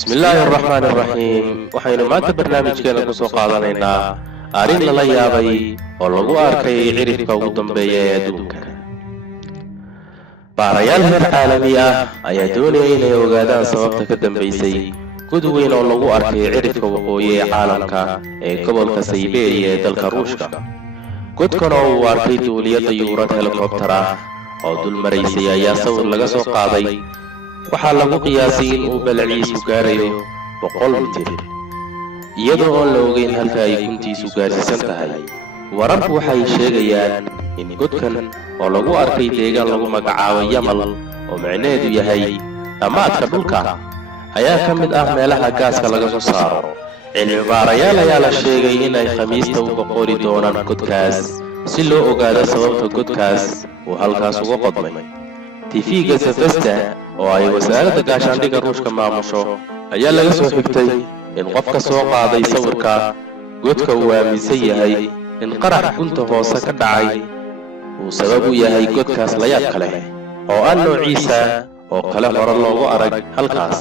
بسم الله الرحمن الرحيم وحين ما برنامج كان كسو قادنينا أرين لا يابي ولغو أركي عرفك ودنبيا يدونك باريال هر عالمية أي دوني إني وغادان سببتك دنبيسي كدوين ولغو أركي عرفك وقوي عالمك أي قبلك سيبيريا دلك روشك كد كانوا أركي دولية طيورة هليكوبترة أو دول مريسي أيا سور لغسو قادي waxaa lagu qiyaasay in uu balciisu gaarayo 100 mitir iyadoo aan la ogeyn halka ay guntiisu gaarsiisan tahay wararku waxay sheegayaan in godkan oo lagu arkay deegaan lagu magacaabo Yamal oo macnaheedu yahay dhamaadka dhulka ayaa ka mid ah meelaha gaaska laga soo saaro cilmi baarayaal ayaa la sheegay in ay khamiista uga qori doonaan godkaas si loo ogaado sababta godkaas uu halkaas uga qodmay TV-ga Safesta oo ay wasaaradda gaashaandhigga Ruushka maamusho ayaa laga soo xigtay in qofka soo qaaday sawirka godka uu aaminsan yahay in qarax gunta hoose ka dhacay uu sabab u yahay godkaas la yaab kale oo aan noociisa oo kale hore loogu arag halkaas